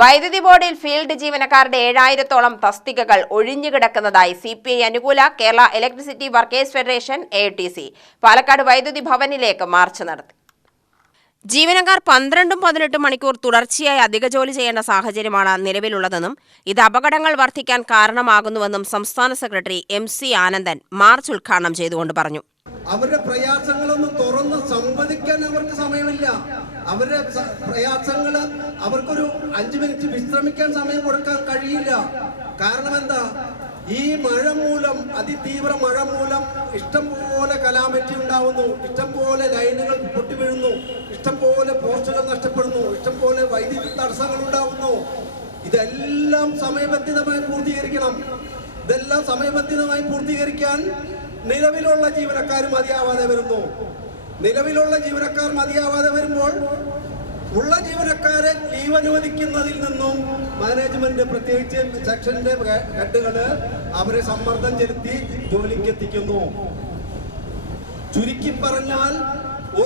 വൈദ്യുതി ബോർഡിൽ ഫീൽഡ് ജീവനക്കാരുടെ 7000-ഓളം തസ്തികകൾ ഒഴിഞ്ഞുകിടക്കുന്നതായി CPI അനുകൂല Kerala electricity workers federation AITC Palakkad വൈദ്യുതി ഭവനിലേക്ക് മാർച്ച് നടത്തി. ജീവനക്കാർ 12-18 മണിക്കൂർ തുടർച്ചയായി അധിക ജോലി ചെയ്യേണ്ട സാഹചര്യമാണ് നിലവിലുള്ളതെന്നും ഇത് അപകടങ്ങൾ വർദ്ധിക്കാൻ കാരണമാകുന്നുവെന്നും സംസ്ഥാന സെക്രട്ടറി MC ആനന്ദൻ മാർച്ച് ഉദ്ഘാടനം ചെയ്തുകൊണ്ട് പറഞ്ഞു. അവരുടെ പ്രയാസങ്ങളൊന്നും തുറന്ന് സംവദിക്കാൻ അവർക്ക് സമയമില്ല. അവരുടെ പ്രയാസങ്ങൾ അവർക്കൊരു 5 മിനിറ്റ് വിശ്രമിക്കാൻ സമയം കൊടുക്കാൻ കഴിയില്ല. കാരണം എന്താ? ഈ മഴ മൂലം, അതിതീവ്ര മഴ മൂലം ഇഷ്ടംപോലെ കലാമിറ്റി ഉണ്ടാവുന്നു, ഇഷ്ടംപോലെ ലൈനുകൾ പൊട്ടിവീഴുന്നു, ഇഷ്ടംപോലെ പോസ്റ്റുകൾ നഷ്ടപ്പെടുന്നു, ഇഷ്ടംപോലെ വൈദ്യുതി തടസ്സങ്ങൾ ഉണ്ടാവുന്നു. ഇതെല്ലാം സമയബന്ധിതമായി പൂർത്തീകരിക്കണം. ഇതെല്ലാം സമയബന്ധിതമായി പൂർത്തീകരിക്കാൻ നിലവിലുള്ള ജീവനക്കാർ മതിയാവാതെ വരുന്നു. നിലവിലുള്ള ജീവനക്കാർ മതിയാവാതെ വരുമ്പോൾ ഉള്ള ജീവനക്കാരെ ലീവ് അനുവദിക്കുന്നതിൽ നിന്നും മാനേജ്മെന്റ്, പ്രത്യേകിച്ച് സെക്ഷന്റെ ഹെഡുകള് അവരെ സമ്മർദ്ദം ചെലുത്തി ജോലിക്ക് എത്തിക്കുന്നു. ചുരുക്കി പറഞ്ഞാൽ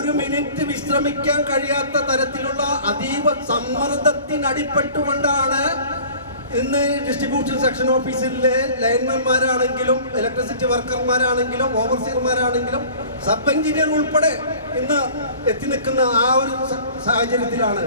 1 മിനിറ്റ് വിശ്രമിക്കാൻ കഴിയാത്ത തരത്തിലുള്ള അതീവ സമ്മർദ്ദത്തിനടിപ്പെട്ടുകൊണ്ടാണ് ഇന്ന് ഡിസ്ട്രിബ്യൂഷൻ സെക്ഷൻ ഓഫീസിലെ ലൈൻമാൻമാരാണെങ്കിലും ഇലക്ട്രിസിറ്റി വർക്കർമാരാണെങ്കിലും ഓവർസിയർമാരാണെങ്കിലും സബ് എഞ്ചിനീയർ ഉൾപ്പെടെ ഇന്ന് എത്തി നിൽക്കുന്ന ആ ഒരു സാഹചര്യത്തിലാണ്.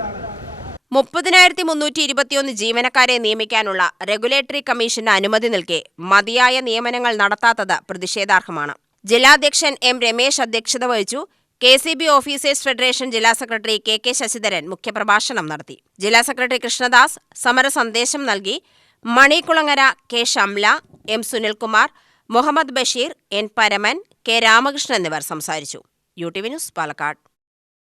30,321 ജീവനക്കാരെ നിയമിക്കാനുള്ള റെഗുലേറ്ററി കമ്മീഷന്റെ അനുമതി നിൽക്കെ മതിയായ നിയമനങ്ങൾ നടത്താത്തത് പ്രതിഷേധാർഹമാണ്. ജില്ലാധ്യക്ഷൻ M രമേശ് അധ്യക്ഷത വഹിച്ചു. KCB ഓഫീസേഴ്സ് ഫെഡറേഷൻ ജില്ലാ സെക്രട്ടറി KK ശശിധരൻ മുഖ്യപ്രഭാഷണം നടത്തി. ജില്ലാ സെക്രട്ടറി കൃഷ്ണദാസ് സമര സന്ദേശം നൽകി. Manikkulangara K Shamla, M Sunilkumar, Muhammad Basheer, N Paraman, K Ramakrishnan എന്നിവർ സംസാരിച്ചു. UTV news Palakkad.